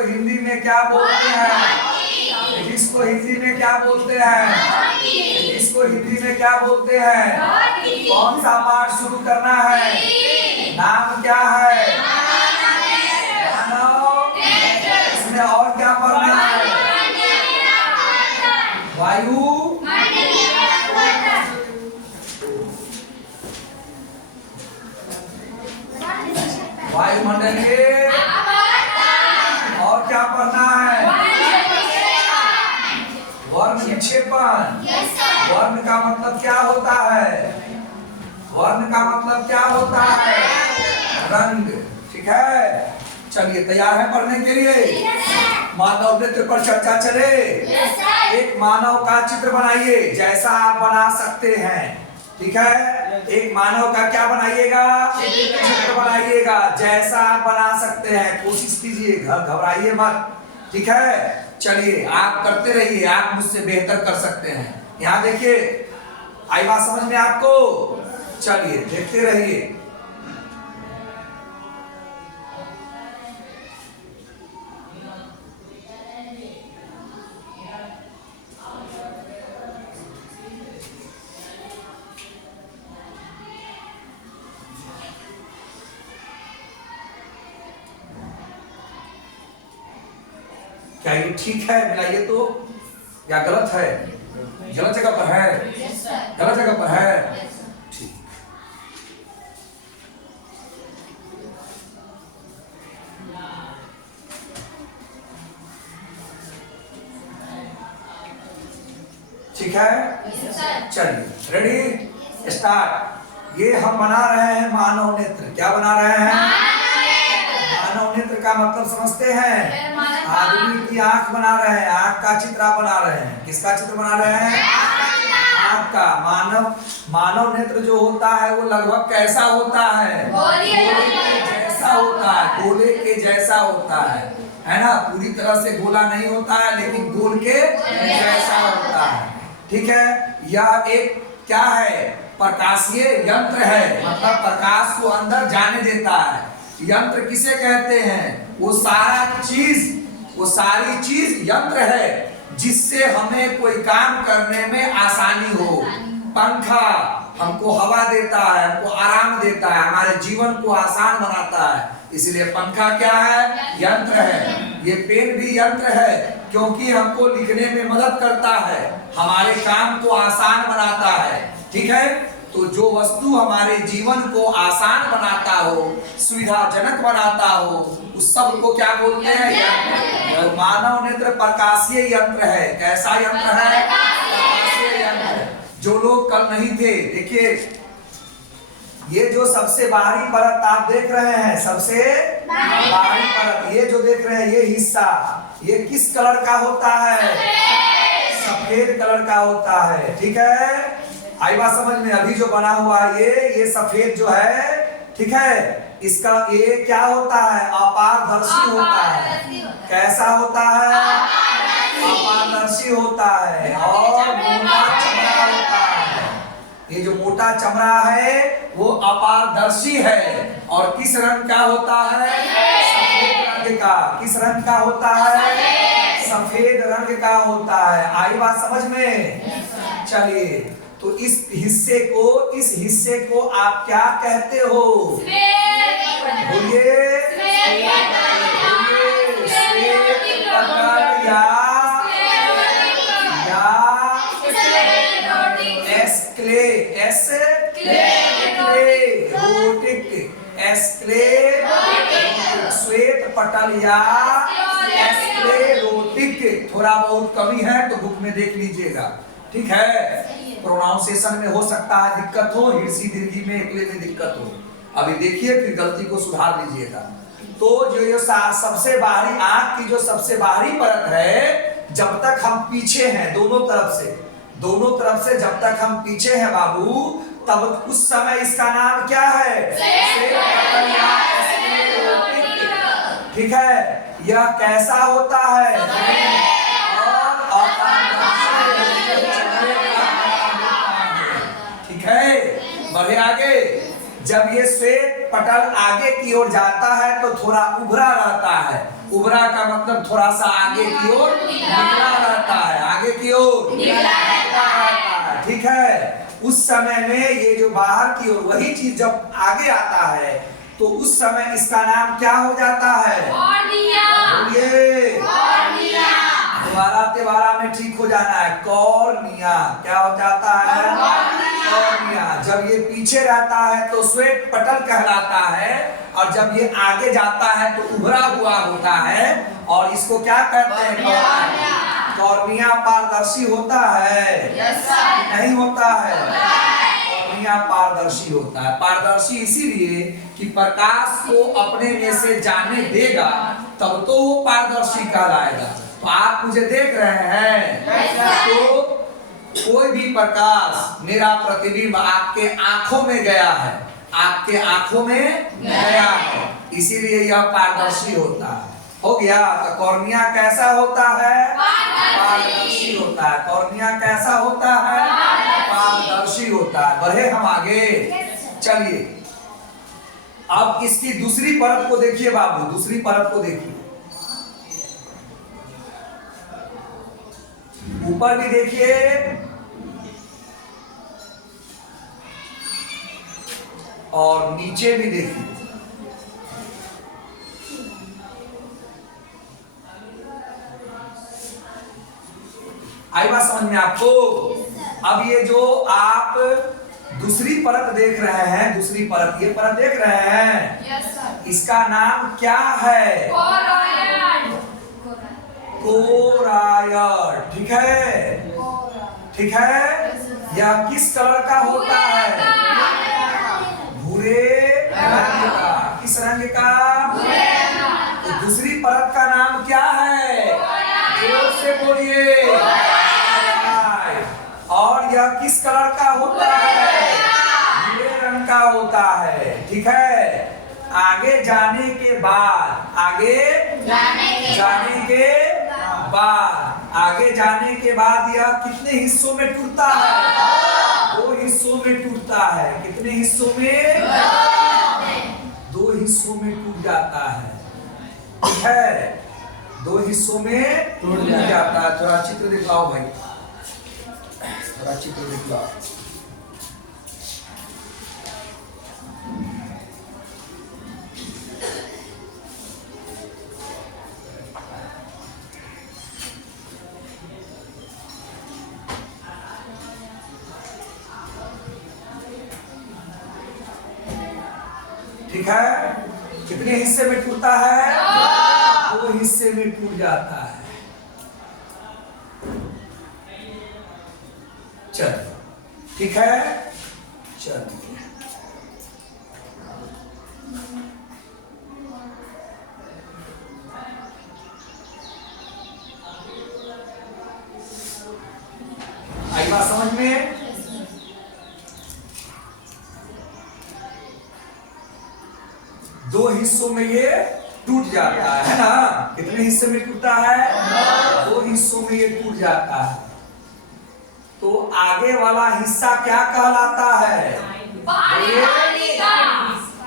इसको हिंदी में क्या बोलते हैं? इसको हिंदी में क्या बोलते हैं? इसको हिंदी में क्या बोलते हैं? कौन सा पाठ शुरू करना है? नाम क्या है? मानव। इसमें और क्या पढ़ना है? वायु, वायुमंडलीय, और क्या पढ़ना है? वर्ण विक्षेपण। वर्ण का मतलब क्या होता है? वर्ण का मतलब क्या होता है? रंग। ठीक है, चलिए तैयार है पढ़ने के लिए? मानव नेत्र पर चर्चा चले। एक मानव का चित्र बनाइए जैसा आप बना सकते हैं। ठीक है, एक मानव का क्या बनाइएगा? चित्र बनाइएगा जैसा आप बना सकते हैं। कोशिश कीजिए, घबराइए मत। ठीक है, चलिए आप करते रहिए, आप मुझसे बेहतर कर सकते हैं। यहाँ देखिए, आई बात समझ में आपको? चलिए देखते रहिए। क्या ये ठीक है? मिलाइए तो, या गलत है? गलत जगह पर है? गलत जगह पर है। ठीक, ठीक है, चलिए रेडी स्टार्ट। ये हम बना रहे हैं मानव नेत्र। क्या बना रहे हैं? मानव नेत्र का मतलब समझते हैं? आदमी की आंख बना रहे हैं, आंख का चित्र आप बना रहे हैं। किसका चित्र बना रहे हैं? आंख का। मानव नेत्र जो होता है वो लगभग कैसा होता है? गोले के जैसा होता है। गोले के जैसा होता है ना? पूरी तरह से गोला नहीं होता है, लेकिन गोल के जैसा होता है। ठीक है, यह एक क्या है? प्रकाशीय यंत्र है, मतलब प्रकाश को अंदर जाने देता है। यंत्र किसे कहते हैं? वो सारी चीज यंत्र है जिससे हमें कोई काम करने में आसानी हो। पंखा हमको हवा देता है, हमको आराम देता है, हमारे जीवन को आसान बनाता है, इसलिए पंखा क्या है? यंत्र है। ये पेन भी यंत्र है, क्योंकि हमको लिखने में मदद करता है, हमारे काम को आसान बनाता है। ठीक है, तो जो वस्तु हमारे जीवन को आसान बनाता हो, सुविधाजनक बनाता हो, उस सब को क्या बोलते हैं? मानव नेत्र प्रकाशीय यंत्र है। कैसा यंत्र है? प्रकाशीय यंत्र। जो लोग कल नहीं थे, देखिए ये जो सबसे बाहरी परत आप देख रहे हैं, सबसे बाहरी परत, ये जो देख रहे हैं ये हिस्सा, ये किस कलर का होता है? सफेद कलर का होता है। ठीक है, आई बात समझ में? अभी जो बना हुआ है ये सफेद जो है, ठीक है, इसका ये क्या होता है? अपारदर्शी होता है। कैसा होता है? अपारदर्शी होता है, और मोटा चमड़ा होता है। ये जो मोटा चमड़ा है वो अपारदर्शी है, और किस रंग का होता है? सफेद रंग का। किस रंग का होता है? सफेद रंग का होता है। आई बात समझ में? चलिए, तो इस हिस्से को आप क्या कहते हो? बोलिए। श्वेत पटल या स्क्लेरोटिक। थोड़ा बहुत कमी है तो बुक में देख लीजिएगा। ठीक है, प्रोनाउंसिएशन में हो सकता है दिक्कत हो, हिरसी दीर्घी में एकले में दिक्कत हो। अभी देखिए, फिर गलती को सुधार लीजिएगा। तो जो सबसे बाहरी आंख की जो सबसे बाहरी परत है, जब तक हम पीछे हैं दोनों तरफ से जब तक हम पीछे हैं बाबू, तब उस समय इसका नाम क्या है? ठीक है, यह कैसा होता है? ठीक है, बढ़े आगे। जब ये श्वेत पटल आगे की ओर जाता है तो थोड़ा उभरा रहता है, उभरा का मतलब थोड़ा सा आगे की ओर निकला रहता है, आगे की ओर निकला रहता है, ठीक है। उस समय में ये जो बाहर की ओर वही चीज जब आगे आता है तो उस समय इसका नाम क्या हो जाता है? बोलिए दोबारा तिबारा में ठीक हो जाना है। कॉर्निया क्या हो जाता है? कॉर्निया। जब ये पीछे रहता है तो श्वेत पटल कहलाता है, और जब ये आगे जाता है तो उभरा हुआ होता है, और इसको क्या कहते हैं? कॉर्निया। पारदर्शी होता है? नहीं होता है। कॉर्निया पारदर्शी होता है। पारदर्शी इसीलिए कि प्रकाश को अपने में से जाने देगा तब तो वो पारदर्शी कहलाएगा। तो आप मुझे देख रहे हैं तो कोई भी प्रकाश, मेरा प्रतिबिंब आपके आंखों में गया है, आपके आंखों में गया है, इसीलिए यह पारदर्शी होता है। हो गया। तो कॉर्निया कैसा होता है? पारदर्शी होता है। कॉर्निया कैसा होता है? पारदर्शी होता है। बढ़े हम आगे, चलिए अब इसकी दूसरी परत को देखिए बाबू, दूसरी परत को देखिए। ऊपर भी देखिए और नीचे भी देखिए। आई बात समझ में आपको? अब ये जो आप दूसरी परत देख रहे हैं, दूसरी परत, ये परत देख रहे हैं, इसका नाम क्या है? कोरायड। ठीक है, ठीक है। यह किस कलर का होता है? भूरे रंग का। किस रंग का? तो दूसरी परत का नाम क्या है? जोर से बोलिए। और यह किस कलर का होता है? भूरे रंग का होता है। ठीक है। आगे जाने के बाद, आगे जाने के बाद, आगे जाने के बाद यह कितने हिस्सों में टूटता है? दो हिस्सों में टूटता है। कितने हिस्सों में? दो हिस्सों में टूट जाता है। ठीक है, दो हिस्सों में टूट जाता है। थोड़ा चित्र दिखाओ भाई, थोड़ा चित्र दिखाओ। ठीक है, कितने हिस्से में टूटता है? दो हिस्से में टूट जाता है। चलो ठीक है, चलो आई बात समझ में? दो हिस्सों में ये टूट जाता है ना। कितने हिस्से में टूटता है? दो हिस्सों में ये टूट जाता है। तो आगे वाला हिस्सा क्या कहलाता है?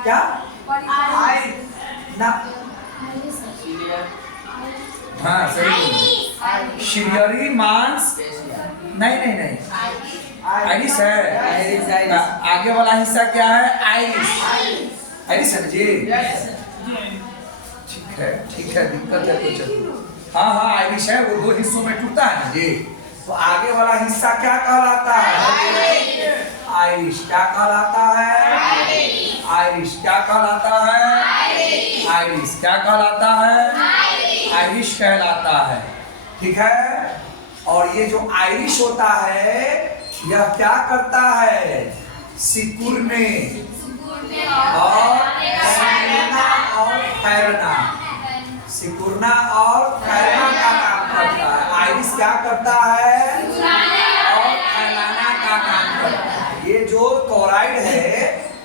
क्या ना? हाँ सही। शिलियरी मांस नहीं नहीं नहीं, आइरिस है। आगे वाला हिस्सा क्या है? आइरिस। आइरिस है जी। ठीक है, ठीक है, दिक्कत है तो चलो। हाँ हाँ आइरिस है, वो दो हिस्सों में टूटता है ना जी। तो आगे वाला हिस्सा क्या कहलाता है? आइरिश। क्या कहलाता है? आइरिश। क्या कहलाता है? आइरिश। क्या कहलाता है? आइरिश कहलाता है। ठीक है। और ये जो आइरिश होता है यह क्या करता है? सिकुड़ने और सिकुड़ना और फैलना, सिकुड़ना और फैलना का काम करता है। आइरिस क्या करता है? और फैलाना का काम करता है। ये जो क्लोराइड है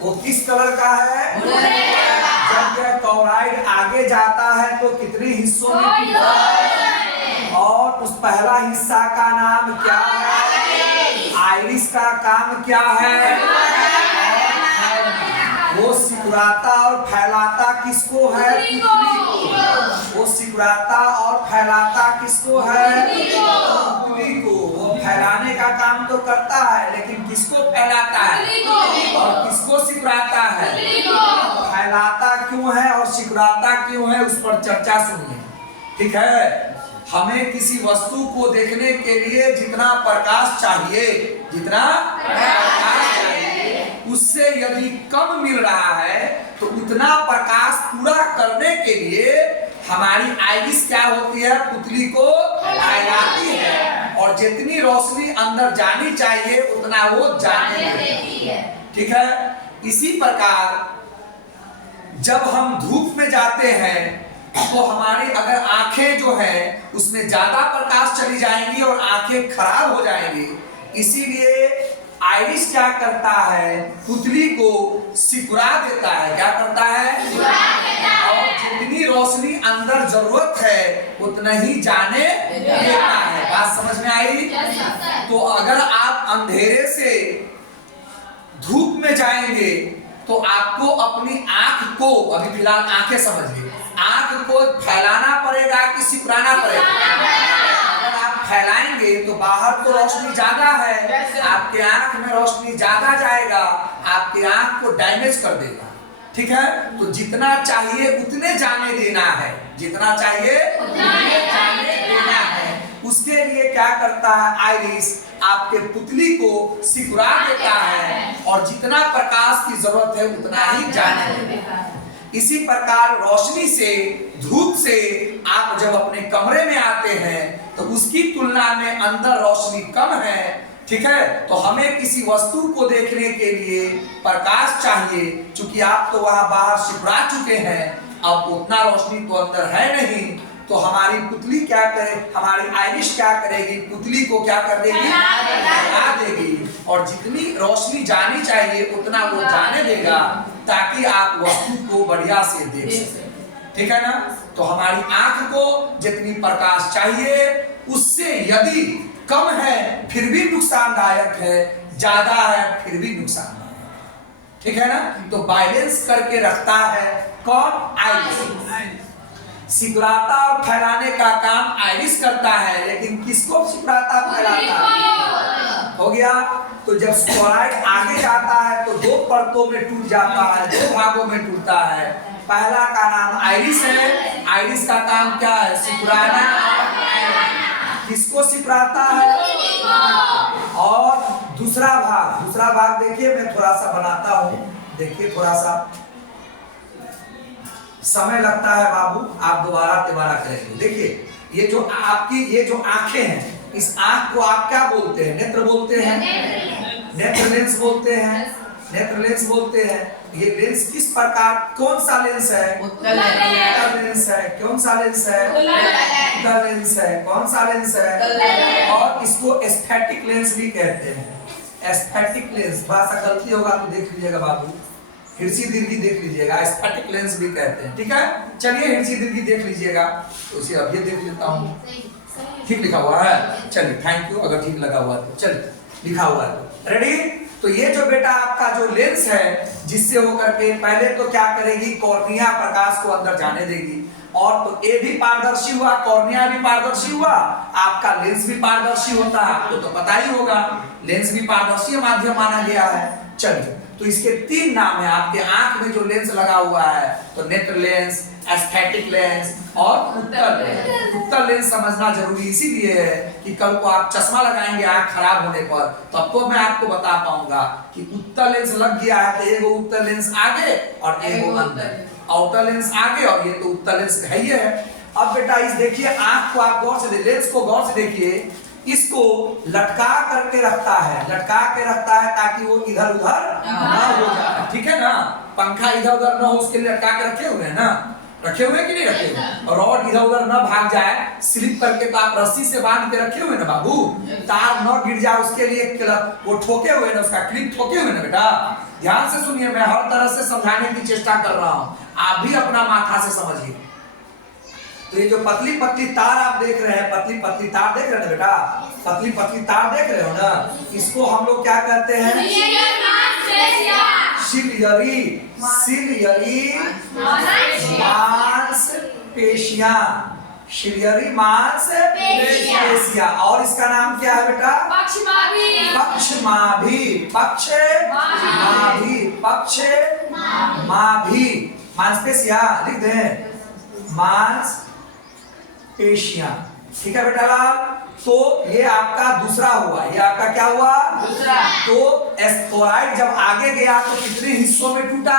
वो किस कलर का है? जब यह क्लोराइड आगे जाता है तो कितने हिस्सों में टूटता है? और उस पहला हिस्सा का नाम क्या है? आइरिस का काम क्या है? वो सिकुड़ाता और फैलाता किसको है? वो सिकुड़ाता और फैलाता किसको है? पुतली को। वो फैलाने का काम तो करता है, लेकिन किसको फैलाता है और किसको सिकुड़ाता है? फैलाता क्यों है और सिकुड़ाता क्यों है, उस पर चर्चा सुनिए, ठीक है। हमें किसी वस्तु को देखने के लिए जितना प्रकाश चाहिए, जितना प्रकाश चाहिए, उससे यदि कम मिल रहा है तो उतना प्रकाश पूरा करने के लिए हमारी आइरिस क्या होती है? पुतली को फैलाती है, और जितनी रोशनी अंदर जानी चाहिए उतना वो जाने देती है, ठीक है। इसी प्रकार जब हम धूप में जाते हैं तो हमारी अगर आंखें जो है उसमें ज्यादा प्रकाश चली जाएंगी और आंखें खराब हो जाएंगी। इसीलिए आइरिस क्या करता है? पुतली को सिकुड़ा देता है। क्या करता है? और जितनी रोशनी अंदर जरूरत है उतना ही जाने देता है। बात समझ में आई? तो अगर आप अंधेरे से धूप में जाएंगे तो आपको अपनी आंख को, अभी फिलहाल आंखें समझिए, आंख को फैलाना पड़ेगा कि सिकुड़ाना पड़ेगा? अगर आप फैलाएंगे तो बाहर तो रोशनी ज्यादा है, आपके आंख में रोशनी ज्यादा जाएगा, आपकी आंख को डैमेज कर देगा, ठीक है। तो जितना चाहिए उतने जाने देना है, जितना चाहिए उतने जाने देना है। उसके लिए क्या करता है? आइरिस आपके पुतली को सिकुड़ा देता है और जितना प्रकाश की जरूरत है उतना ही जाने देता है। इसी प्रकार रोशनी से, धूप से आप जब अपने कमरे में आते हैं तो उसकी तुलना में अंदर रोशनी कम है, ठीक है। तो हमें किसी वस्तु को देखने के लिए प्रकाश चाहिए, क्योंकि आप तो वहां बाहर सिकुड़ा चुके हैं, अब उतना रोशनी तो अंदर है नहीं। तो हमारी पुतली क्या करे? हमारी आइरिस क्या करेगी? पुतली को क्या कर देगी? फैला देगी, और जितनी रोशनी जानी चाहिए उतना वो जाने देगा, ताकि आप वस्तु को बढ़िया से देख सकें, ठीक है ना। तो हमारी आंख को जितनी प्रकाश चाहिए उससे यदि कम है फिर भी नुकसानदायक है, ज्यादा है फिर भी नुकसानदायक, ठीक है ना। तो बैलेंस करके रखता है कौन? आइरिस। सिकुड़ाता और फैलाने का काम आइरिस करता है, लेकिन किसको सिकुड़ाता फैलाता? हो गया। तो जब स्टेरॉइड आगे जाता है तो दो परतों में टूट जाता है, दो भागों में टूटता है। पहला का नाम आइरिस है, आइरिस का काम क्या है? सिकुड़ाना। किसको सिकुड़ाता है? और दूसरा भाग देखिए, मैं थोड़ा सा बनाता हूँ, देखिए थोड़ा सा समय लगता है बाबू, आप दोबारा करेंगे। देखिए ये जो आपकी ये जो आंखें हैं, इस आंख को आप क्या बोलते हैं? नेत्र बोलते हैं, नेत्र लेंस बोलते हैं, नेत्र लेंस बोलते हैं। ये लेंस किस प्रकार, कौन सा लेंस है? उत्तल लेंस है। कौन सा लेंस है? उत्तल लेंस है। कौन सा लेंस है? और इसको एस्थेटिक लेंस भी कहते हैं। एस्थेटिक लेंस, भाषा गलती होगा तो देख लीजिएगा बाबू, हिरसी दीर्घी देख लीजिएगा, एस्थेटिक लेंस भी कहते हैं, ठीक है। चलिए हिरसी दीर्घी देख लीजिएगा, तो उसे अब ये देख लेता हूँ, ठीक लिखा हुआ है। चलिए थैंक यू, अगर ठीक लगा हुआ तो चलिए, लिखा हुआ है, रेडी। तो ये जो बेटा आपका जो लेंस है, जिससे होकर के पहले तो क्या करेगी? कॉर्निया प्रकाश को अंदर जाने देगी, और तो ए भी पारदर्शी हुआ, कॉर्निया भी पारदर्शी हुआ, आपका लेंस भी पारदर्शी होता है, आपको तो पता ही होगा लेंस भी पारदर्शी माध्यम माना गया है। चलिए, तो इसके तीन नाम है। आपके आंख में जो लेंस लगा हुआ है तो नेत्र लेंस, एस्थेटिक लेंस और उत्तल लेंस। उत्तल लेंस समझना जरूरी इसीलिए है कि कल को आप चश्मा लगाएंगे आंख खराब होने पर, तब तो मैं आपको बता पाऊंगा कि उत्तल लेंस लग गया है तो एगो उत्तल लेंस आगे और एगो अंदर, आउटर लेंस आगे, और ये तो उत्तल लेंस है ही है। अब बेटा इस देखिए, आंख को आप गौर से, लेंस को गौर से देखिए, इसको लटका करके रखता है, लटका के रखता है ताकि वो इधर उधर ना हो जाए, ठीक है ना। पंखा इधर उधर ना हो उसके लिए लटका के रखे हुए हैं ना, रखे हुए कि नहीं रखे हुए, रॉड इधर उधर ना भाग जाए, स्लिप करके तो आप रस्सी से बांध के रखे हुए ना बाबू, तार न गिर जाए उसके लिए वो ठोके हुए ना, उसका क्लिप ठोके हुए ना बेटा। ध्यान से सुनिए, मैं हर तरह से समझाने की चेष्टा कर रहा हूँ, आप भी अपना माथा से समझिए। तो ये जो पतली पतली तार आप देख रहे हैं, पतली पतली तार देख रहे हैं ना बेटा, पतली पतली तार देख रहे हो ना, इसको हम लोग क्या कहते हैं? सिलियरी मांसपेशियां, शिलियरी मांसपेशिया। और इसका नाम क्या है बेटा? पक्षमाभी। मांसपेशिया लिख दें, मांसपेशिया। ठीक है बेटा लाल। तो ये आपका दूसरा हुआ, ये आपका क्या हुआ? दूसरा। तो एस्कोराइड जब आगे गया तो कितने हिस्सों में टूटा?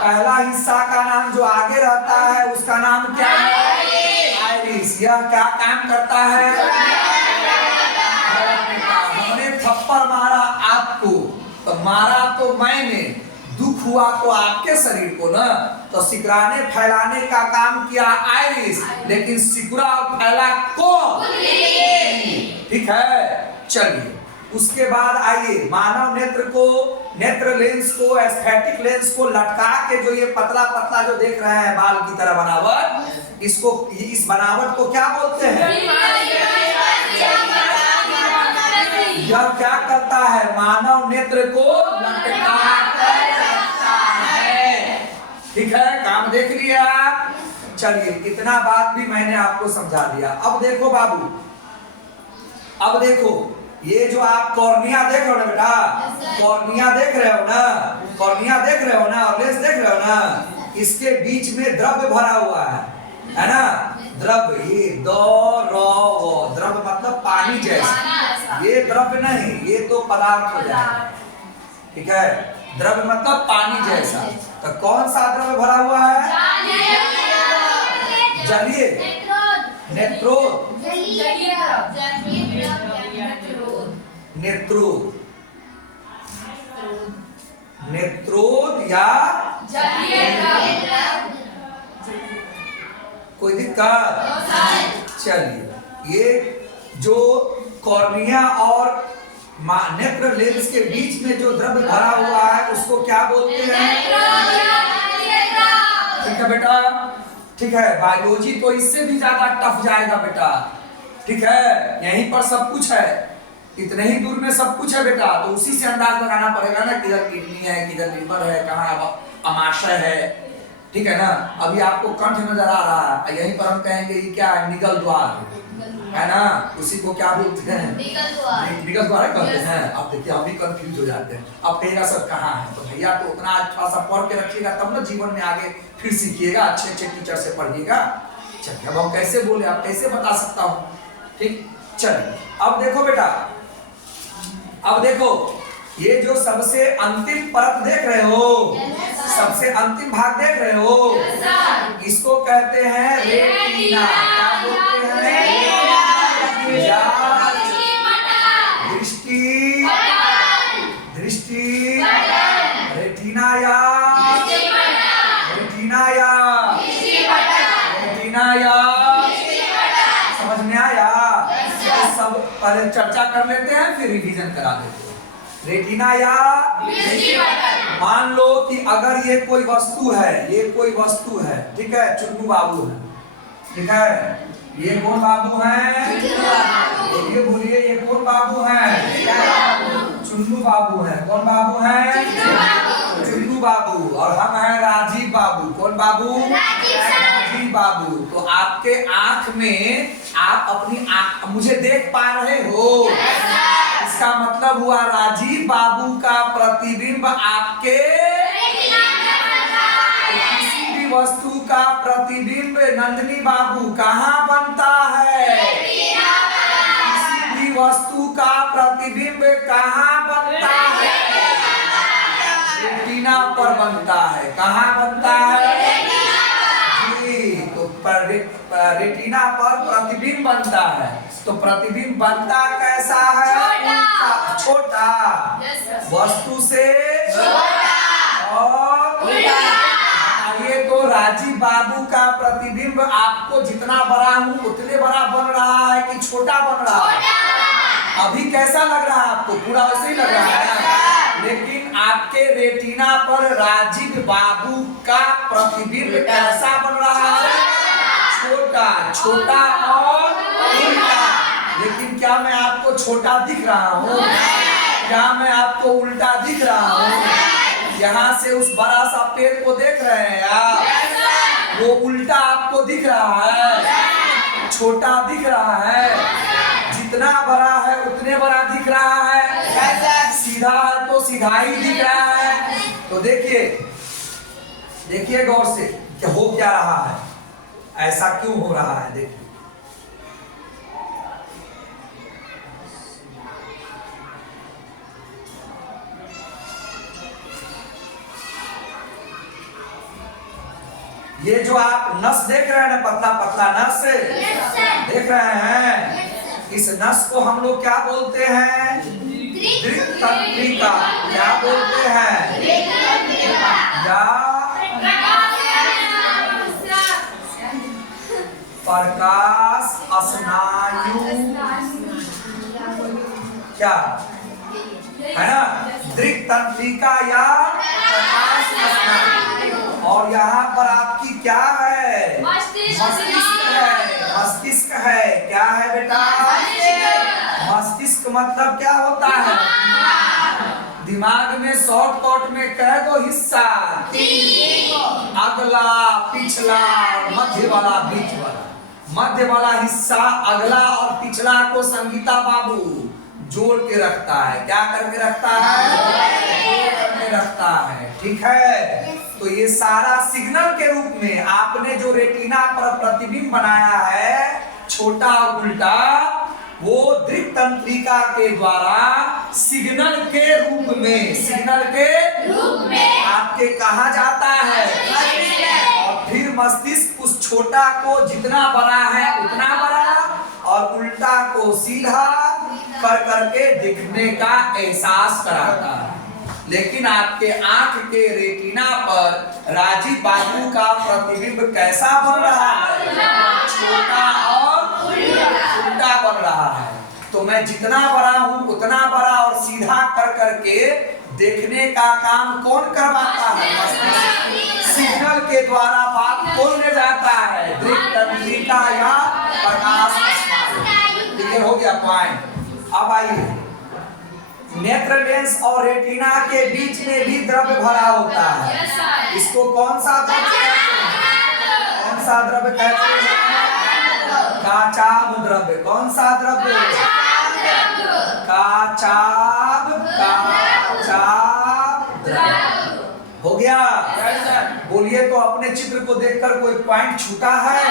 पहला हिस्सा का नाम जो आगे रहता है उसका नाम क्या है? आइरिस। यह क्या काम करता है? हमने थप्पड़ मारा आपको, तो मारा तो मैंने, दुख हुआ तो आपके शरीर को ना, तो सिकुड़ाने फैलाने का काम किया आइरिस, लेकिन सिकुड़ा और फैला कौन? ठीक है। चलिए उसके बाद आइए मानव नेत्र को, नेत्र लेंस को, एस्थेटिक लेंस को लटका के जो ये पतला पतला जो देख रहे हैं बाल की तरह बनावट, इसको, इस बनावट को क्या बोलते हैं? यह क्या करता है? मानव नेत्र को लटका कर रखता है। ठीक है, काम देख लिया। चलिए इतना बात भी मैंने आपको समझा दिया। अब देखो बाबू, अब देखो ये जो आप कॉर्निया देख रहे हो ना बेटा, कॉर्निया देख रहे हो ना, कॉर्निया देख रहे हो ना, और लेंस देख रहे हो ना, इसके बीच में द्रव्य भरा हुआ है ना? द्रव्य, ये द्रव्य मतलब पानी जैसा। ये द्रव्य नहीं, ये तो पदार्थ हो जाए। ठीक है, द्रव्य मतलब पानी जैसा। तो कौन सा द्रव्य भरा हुआ है? जलीय, नेत्रोद, नेत्रोद, नेत्रोद या कोई दिक्कत? चलिए ये जो कॉर्निया और नेत्र लेंस के बीच में जो द्रव्य भरा हुआ है उसको क्या बोलते हैं? ठीक है बेटा, ठीक है। बायोलॉजी तो इससे भी ज्यादा टफ जाएगा बेटा। ठीक है, यहीं पर सब कुछ है, इतने ही दूर में सब कुछ है बेटा। तो उसी से अंदाज लगाना पड़ेगा ना, किधर किडनी है, किधर लिवर है, कहाँ अमाशय है। ठीक है ना। अभी आपको कंठ नजर आ रहा है, यहीं पर हम कहेंगे ये क्या है? निगल द्वार है ना, उसी को क्या बोलते हैं? निगल द्वार कहते हैं। अब देखिए हम भी कंफ्यूज हो जाते हैं। अब कहेगा सर कहाँ है, तो भैया तो उतना अच्छा सा पढ़ के रखिएगा तब ना जीवन में आगे फिर सीखिएगा, अच्छे अच्छे टीचर से पढ़िएगा। चलिए अब हम कैसे बोले, आप कैसे बता सकता हूँ? ठीक, चलिए अब देखो बेटा, अब देखो ये जो सबसे अंतिम परत देख रहे हो, सबसे अंतिम भाग देख रहे हो, इसको कहते हैं रेटिना। क्या बोलते हैं? दृष्टि, दृष्टि, रेटिना या रेटिना या रेटिना या, समझ में आया? सब पहले चर्चा कर लेते हैं फिर रिवीजन करा देते हैं। रेटिना या, मान लो कि अगर ये कोई वस्तु है, ये कोई वस्तु है, ठीक है, चुन्नू बाबू है, ठीक है, ये कौन बाबू है? ये बोलिए, ये कौन बाबू है? चुन्नू बाबू है। कौन बाबू है? चुन्नू बाबू। और हम हैं राजीव बाबू। कौन बाबू? राजीव बाबू। तो आपके आंख में, आप अपनी आंख मुझे देख पा रहे हो? इसका मतलब हुआ राजीव बाबू का प्रतिबिंब आपके, किसी भी वस्तु का प्रतिबिंब नंदिनी बाबू कहाँ बनता है? किसी भी वस्तु का प्रतिबिंब कहाँ बनता है? रेटिना पर बनता है। कहाँ बनता है? जी, तो रेटिना पर प्रतिबिंब बनता है। तो प्रतिबिंब बनता कैसा है? छोटा, वस्तु से और ये तो राजीव बाबू का प्रतिबिंब आपको जितना बड़ा हूँ उतने बड़ा बन रहा है कि छोटा बन रहा है? अभी कैसा लग रहा है आपको? पूरा वैसे ही लग रहा है। लेकिन आपके रेटिना पर राजीव बाबू का प्रतिबिंब कैसा बन रहा है? छोटा, छोटा और उल्टा। लेकिन क्या मैं आपको छोटा दिख रहा हूँ? क्या मैं आपको उल्टा दिख रहा हूँ? यहाँ से उस बड़ा सा पेड़ को देख रहे हैं आप, वो उल्टा आपको दिख रहा है। छोटा दिख रहा है, जितना बड़ा है उतने बड़ा दिख रहा है, सीधा है तो सीधा ही दिख रहा है। तो देखिए देखिए गौर से कि हो क्या रहा है, ऐसा क्यों हो रहा है। देखिए ये जो आप नस देख रहे हैं ना, पतला पतला नस देख रहे हैं, इस नस को हम लोग क्या बोलते हैं? दृक् तंत्रिका। क्या बोलते हैं? या प्रकाश स्नायु, क्या है ना? दृक् तंत्रिका या प्रकाश स्नायु। और यहाँ पर आपकी क्या है? मस्तिष्क है। मस्तिष्क है, क्या है बेटा? मस्तिष्क मतलब क्या होता है? दिमाग में शॉर्टकट में कह दो हिस्सा, अगला, पिछला, मध्य वाला, बीच वाला। मध्य वाला हिस्सा अगला और पिछला को संगीता बाबू जोड़ के रखता है। क्या करके रखता है? जोड़ करके रखता है। ठीक है, तो ये सारा सिग्नल के रूप में आपने जो रेटिना पर प्रतिबिंब बनाया है, छोटा और उल्टा, वो दृक् तंत्रिका के द्वारा सिग्नल के रूप में आपके कहा जाता है। और फिर मस्तिष्क उस छोटा को जितना बड़ा है उतना बड़ा और उल्टा को सीधा कर करके दिखने का एहसास कराता है। लेकिन आपके आंख के रेटिना पर राजीव बाबू का प्रतिबिंब कैसा बन रहा है? छोटा और उल्टा बन रहा है। तो मैं जितना बड़ा हूं उतना बड़ा और सीधा कर करके देखने का काम कौन करवाता है? सिग्नल के द्वारा बात कौन ले जाता है? दृक् तंत्रिका या प्रकाश स्नायु। क्लियर हो गया पॉइंट। अब आइए, नेत्र लेंस और रेटिना के बीच में भी द्रव्य भरा होता है। इसको कौन सा द्रव्य कहते हैं? कौन सा द्रव्य कहते हैं? काचाभ द्रव्य। कौन सा द्रव्य? काचाभ द्रव्य। हो गया? बोलिए तो अपने चित्र को देखकर कोई पॉइंट छूटा है?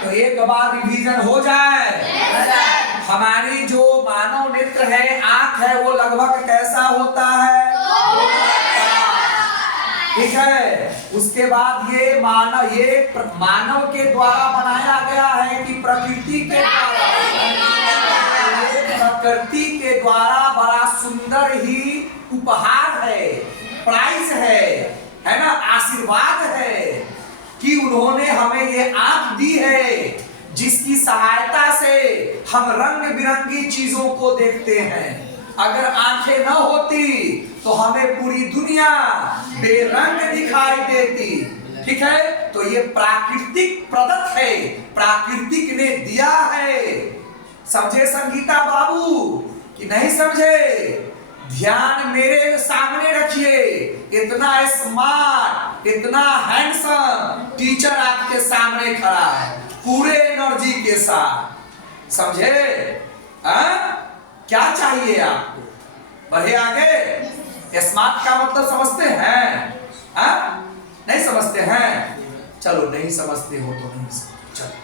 तो एक बार रिवीजन हो जाए। हमारी जो मानव नेत्र है, आंख है, वो लगभग कैसा होता है? ठीक है। उसके बाद ये मानव के द्वारा बनाया गया है कि प्रकृति के द्वारा बड़ा सुंदर ही उपहार है, प्राइज है ना, आशीर्वाद है कि उन्होंने हमें ये आंख दी है जिसकी सहायता से हम रंग बिरंगी चीजों को देखते हैं। अगर आंखें न होती तो हमें पूरी दुनिया बेरंग दिखाई देती। ठीक है, तो ये प्राकृतिक प्रदत्त है, प्राकृतिक ने दिया है। समझे संगीता बाबू कि नहीं समझे? ध्यान मेरे सामने रखिए। इतना स्मार्ट, इतना हैंडसम टीचर आपके सामने खड़ा है, पूरे एनर्जी के साथ। समझे? क्या चाहिए आपको? बढ़े आगे। स्मार्ट का मतलब समझते हैं? नहीं समझते हैं? चलो, नहीं समझते हो तो नहीं समझते। चलो,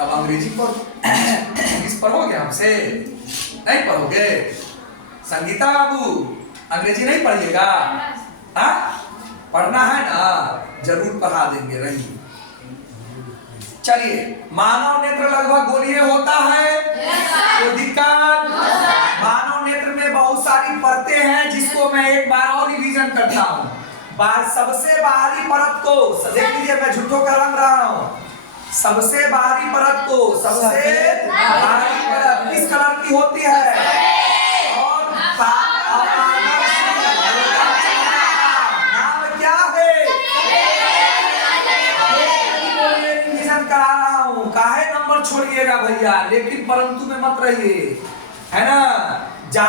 अब अंग्रेजी पढ़ोगे हमसे? नहीं पढ़ोगे? संगीता बाबू अंग्रेजी नहीं पढ़िएगा? पढ़ना है ना, जरूर पढ़ा देंगे। रही चलिए, मानव नेत्र लगभग गोलीय होता है, कोई दिक्कत? मानव नेत्र में बहुत सारी परतें हैं जिसको मैं एक बार और रिवीजन करता हूँ। सबसे बाहरी परत को देख लीजिए, मैं झूठों का रंग रहा हूँ। सबसे बाहरी परत को, सबसे बाहरी परत किस कलर की होती है? और नाम क्या है? रिवीजन करा रहा हूँ, काहे नंबर छोड़िएगा भैया, लेकिन परंतु में मत रहिए, है ना। जा आ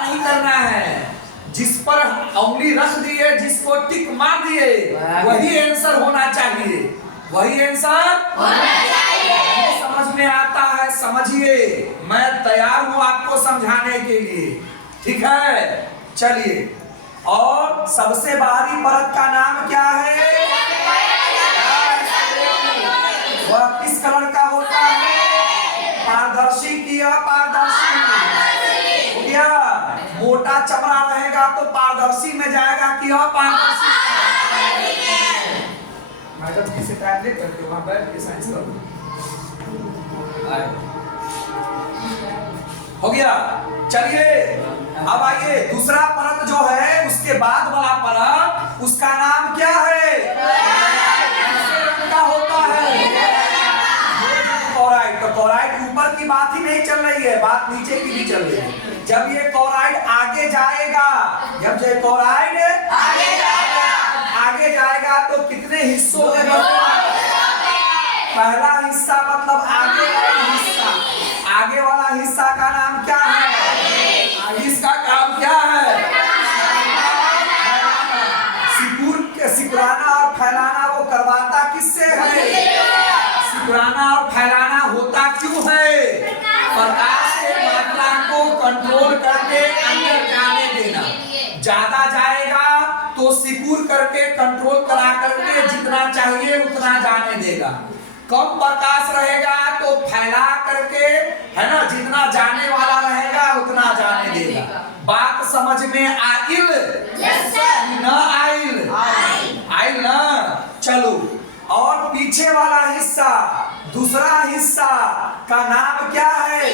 नहीं करना है। जिस पर उंगली रख दिए, जिसको टिक मार दिए, वही आंसर होना चाहिए। वही आंसर समझ में आता है। समझिए, मैं तैयार हूं आपको समझाने के लिए, ठीक है। चलिए, और सबसे बाहरी परत का नाम क्या है? वह किस कलर का होता है? पारदर्शी की अपारदर्शी? क्या मोटा चमड़ा रहेगा तो पारदर्शी में जाएगा कि अपारदर्शी? मैडम किसी टाइम नहीं करते, वहां बैठ के साइंस कर हो गया। चलिए, अब आइए, दूसरा परत जो है उसके बाद वाला परत, उसका नाम क्या है? का होता है क्लोराइड। तो क्लोराइड ऊपर की बात ही नहीं चल रही है, बात नीचे की भी चल रही है। जब ये क्लोराइड आगे जाएगा, जब ये क्लोराइड आगे जाएगा तो कितने हिस्सों में बंटेगा? पहला हिस्सा मतलब आगे वाला हिस्सा। आगे वाला हिस्सा का नाम क्या है? इसका काम क्या है? सिकुड़ाना और फैलाना वो करवाता किससे है? सिकुड़ाना और फैलाना होता क्यों है? प्रकाश के मात्रा को कंट्रोल करके अंदर जाने देना। ज्यादा जाएगा तो सिकुड़ करके कंट्रोल करा करके जितना चाहिए उतना जाने देगा। कम प्रकाश रहेगा तो फैला करके, है ना, जितना जाने वाला रहेगा उतना जाने देगा। बात समझ में आइल? न आइल? आइल ना? चलो, और पीछे वाला हिस्सा, दूसरा हिस्सा का नाम क्या है?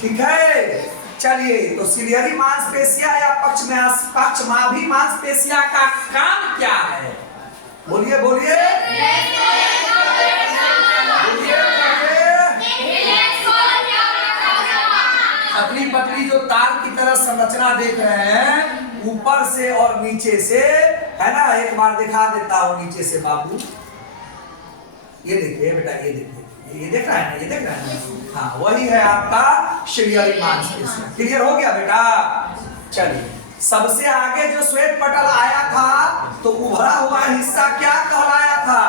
ठीक है। चलिए, तो सिलियरी मांसपेशिया या पक्षमाभी मांसपेशिया का काम क्या है? बोलिए बोलिए पतली पतली जो तार की तरह संरचना देख रहे हैं, ऊपर से और नीचे से, है ना। एक बार दिखा देता हूं नीचे से बाबू, ये देखिए बेटा, ये देखिए, ये देख रहा है ना, ये देख रहा है ना। हाँ, वही है आपका सिलियरी मांसपेशिया। क्लियर हो गया बेटा? चलिए, सबसे आगे जो श्वेत पटल आया था तो उभरा हुआ हिस्सा क्या कहलाया था?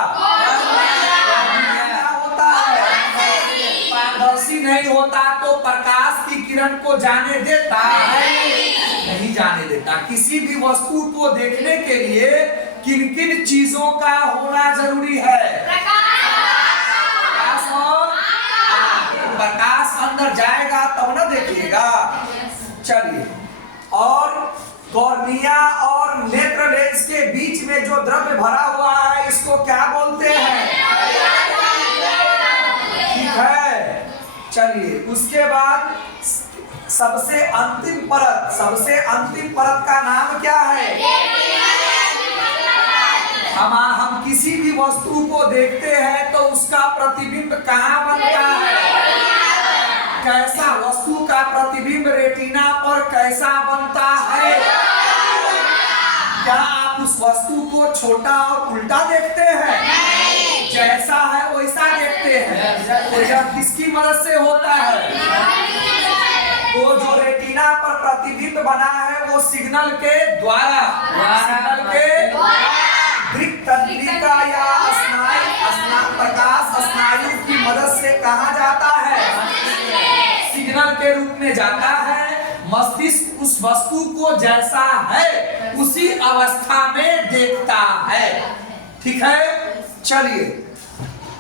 क्या होता है? पारदर्शी नहीं होता तो प्रकाश की किरण को जाने देता है? नहीं जाने देता। किसी भी वस्तु को देखने के लिए किन किन चीजों का होना जरूरी है? प्रकाश अंदर जाएगा तब ना देखिएगा। चलिए, और कॉर्निया और नेत्र लेंस के बीच में जो द्रव्य भरा हुआ है इसको क्या बोलते हैं? ठीक है। चलिए, उसके बाद सबसे अंतिम परत का नाम क्या है? हम किसी भी वस्तु को देखते हैं तो उसका प्रतिबिंब कहाँ बनता है? कैसा? वस्तु का प्रतिबिंब रेटिना पर कैसा बनता है? क्या आप उस वस्तु को छोटा और उल्टा देखते हैं? जैसा है वैसा देखते हैं। तो यह किसकी मदद से होता है? वो जो रेटिना पर प्रतिबिंब बना है वो सिग्नल के द्वारा, दृक तंत्रिका या प्रकाश स्नायु की मदद से कहाँ जाता है? सिग्नल के रूप में जाता है। मस्तिष्क उस वस्तु को जैसा है उसी अवस्था में देखता है। ठीक है। चलिए,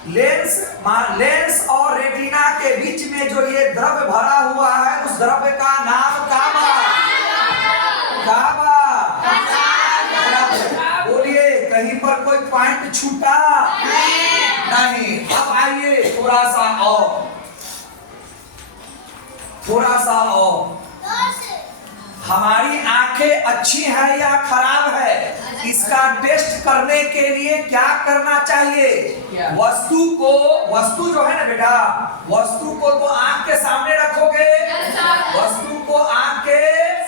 लेंस और रेटिना के बीच में जो ये द्रव्य भरा हुआ है उस द्रव्य का नाम काबा। बोलिए, कहीं पर कोई पॉइंट छूटा नहीं। अब आइए थोड़ा सा और हमारी आंखें अच्छी है या खराब है, इसका टेस्ट करने के लिए क्या करना चाहिए? वस्तु जो है ना बेटा, वस्तु को तो आंख के सामने रखोगे। वस्तु को आंख के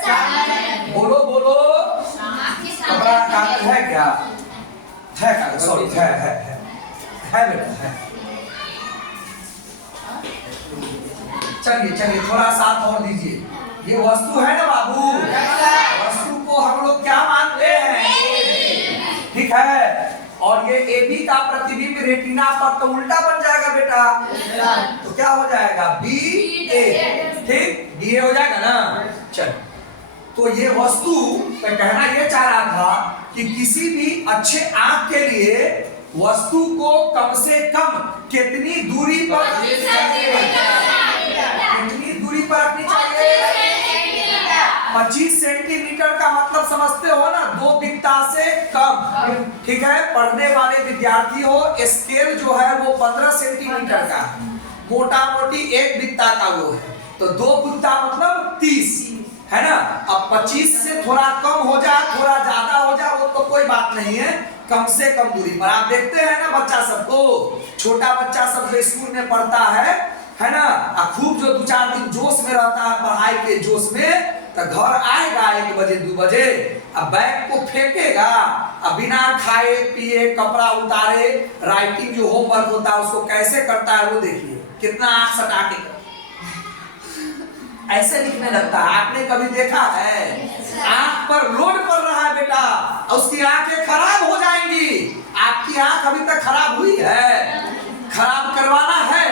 सामने, बोलो कपड़ा कागज है क्या? है कागज, सॉरी, है बेटा, है। चलिए थोड़ा साथ और दीजिए। ये वस्तु है ना बाबू, वस्तु को हम लोग क्या मानते हैं? और ये AB का प्रतिबिंब रेटिना पर तो उल्टा बन जाएगा बेटा, तो क्या हो जाएगा BA, ठीक, BA हो जाएगा ना। चल, तो ये वस्तु मैं कहना ये चाह रहा था कि किसी भी अच्छे आंख के लिए वस्तु को कम से कम कितनी दूरी पर रखनी चाहिए? 25 सेंटीमीटर का मतलब समझते हो ना, 2 बित्ता से कम, ठीक है। पढ़ने वाले विद्यार्थी हो, स्केल जो है वो 15 सेंटीमीटर का, मोटा मोटी 1 बित्ता का वो है, तो 2 बित्ता मतलब 30 है ना। अब 25 से थोड़ा कम हो जाए, थोड़ा ज्यादा हो जाए, वो तो कोई बात नहीं है, कम से कम दूरी पर। आप देखते हैं ना बच्चा सबको, छोटा बच्चा सब जो स्कूल में पढ़ता है ना, खूब जो 2-4 दिन जोश में रहता है पढ़ाई के जोश में, तो घर आएगा 1 बजे 2 बजे, अब बैग को फेंकेगा, अब बिना खाए पिए कपड़ा उतारे राइटिंग जो होमवर्क होता है उसको कैसे करता है वो देखिए, कितना आंख सटा के ऐसे लिखने लगता है। आपने कभी देखा है? आंख पर लोड पड़ रहा है बेटा, उसकी आंखें खराब हो जाएंगी। आपकी आंख अभी तक खराब हुई है? खराब करवाना है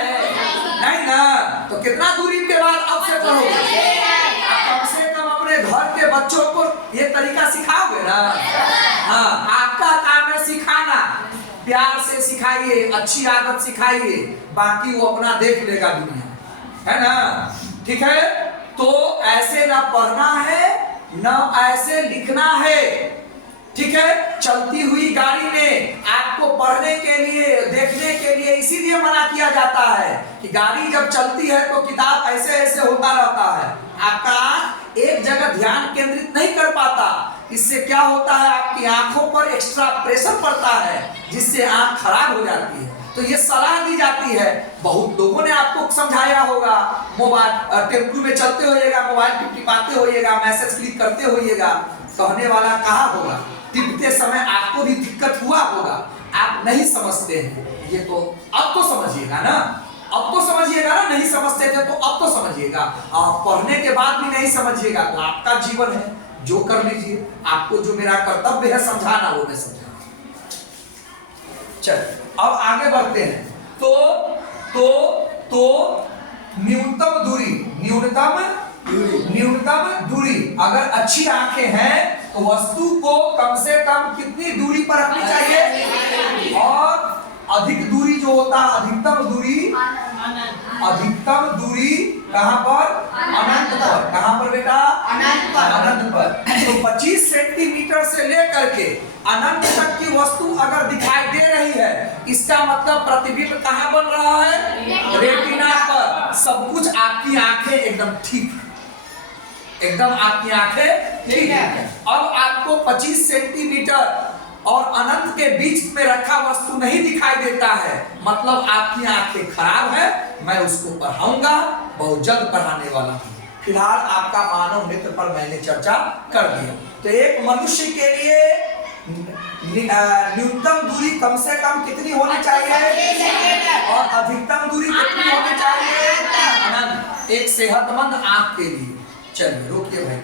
नहीं ना, तो कितना दूरी के बाद अब से पढ़ोगे? कम से कम अपने घर के बच्चों को ये तरीका सिखाओगे ना। हाँ, आपका काम है सिखाना, प्यार से सिखाइए, अच्छी आदत सिखाइए, बाकी वो अपना देख लेगा दुनिया, है ना, ठीक है। तो ऐसे ना पढ़ना है ना ऐसे लिखना है, ठीक है। चलती हुई गाड़ी में आपको पढ़ने के लिए, देखने के लिए इसीलिए मना किया जाता है कि गाड़ी जब चलती है तो किताब ऐसे ऐसे होता रहता है, आपका एक जगह ध्यान केंद्रित नहीं कर पाता। इससे क्या होता है, आपकी आंखों पर एक्स्ट्रा प्रेशर पड़ता है, जिससे आंख खराब हो जाती है। तो ये सलाह दी जाती है, बहुत लोगों ने आपको समझाया होगा, मोबाइल टेम्पू में चलते होइएगा, मोबाइल टिपाते होइएगा, मैसेज क्लिक करते होइएगा, कहने वाला कहा होगा, टिपते समय आपको भी दिक्कत हुआ होगा, आप नहीं समझते हैं, ये तो अब तो समझिएगा ना, अब तो समझिएगा ना, नहीं समझते थे तो अब तो समझिएगा, आप पढ़ने के बाद भी नहीं समझिएगा तो आपका जीवन है, जो कर लीजिए, आपको जो मेरा कर्तव्य है समझाना वो मैं समझा। चल अब आगे बढ़ते हैं, तो न्यूनतम दूरी अगर अच्छी आंखें हैं तो वस्तु को कम से कम कितनी दूरी पर रखनी चाहिए? और अधिक दूरी जो होता है, अधिकतम दूरी कहां पर? अनंत पर। कहां पर बेटा? अनंत पर। तो 25 सेंटीमीटर से लेकर के अनंत तक की वस्तु अगर दिखाई दे रही है, इसका मतलब प्रतिबिंब कहां बन रहा है? रेटिना पर। सब कुछ आपकी आंखें एकदम ठीक, एकदम आपकी आंखें ठीक है। अब आपको 25 सेंटीमीटर और अनंत के बीच में रखा वस्तु नहीं दिखाई देता है, मतलब आपकी आंखें खराब है। मैं उसको पढ़ाऊंगा, बहुत जल्द पढ़ाने वाला हूं। फिलहाल आपका मानव नेत्र पर मैंने चर्चा कर दिया। तो एक मनुष्य के लिए न्यूनतम दूरी कम से कम कितनी होनी चाहिए और अधिकतम दूरी कितनी होनी चाहिए? अनंत, एक सेहतमंद आंख के लिए। चलिए रोकिए भाई।